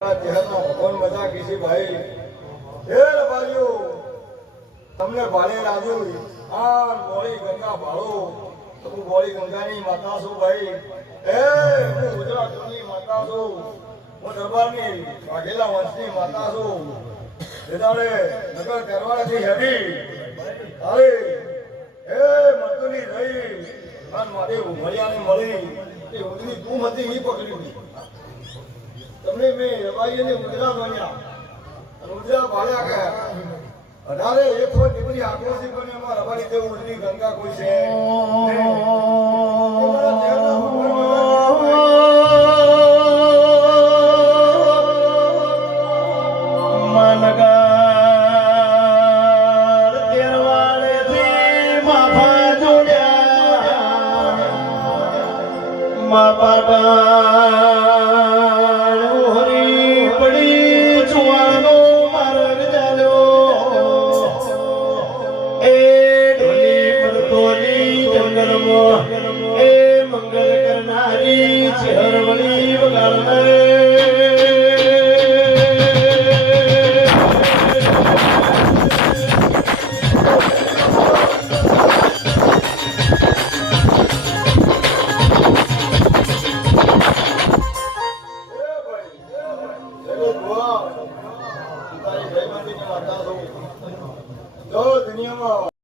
ભગવાન મજા કીધી ભાઈ હે રબારીઓ તમને ભાડે રાજુ આ મોળી ગંગા ભાળો તો હું મોળી ગંગાની માતા છું ભાઈ હે હું ગુજરાતની માતા છું હું દરબારની વાઘેલા વંશની માતા છું જેદાડે નગર કરવાથી હેડી અરે હે મતની રહી કાન મારે ઉમરિયાની મળી તે ઉદની તું હતી એ પકડી તમને મેં રબાઈને ઉજરા બન્યા અને ઉજરા ભાડ્યા ગયા અઢારે એક વાર નીકળી આક્રોશી પણ એમાં રબારી જેવું ઉજરી ગંગા કોઈ છે મંગલ કરનારી ચેહર વળી વગાડનારે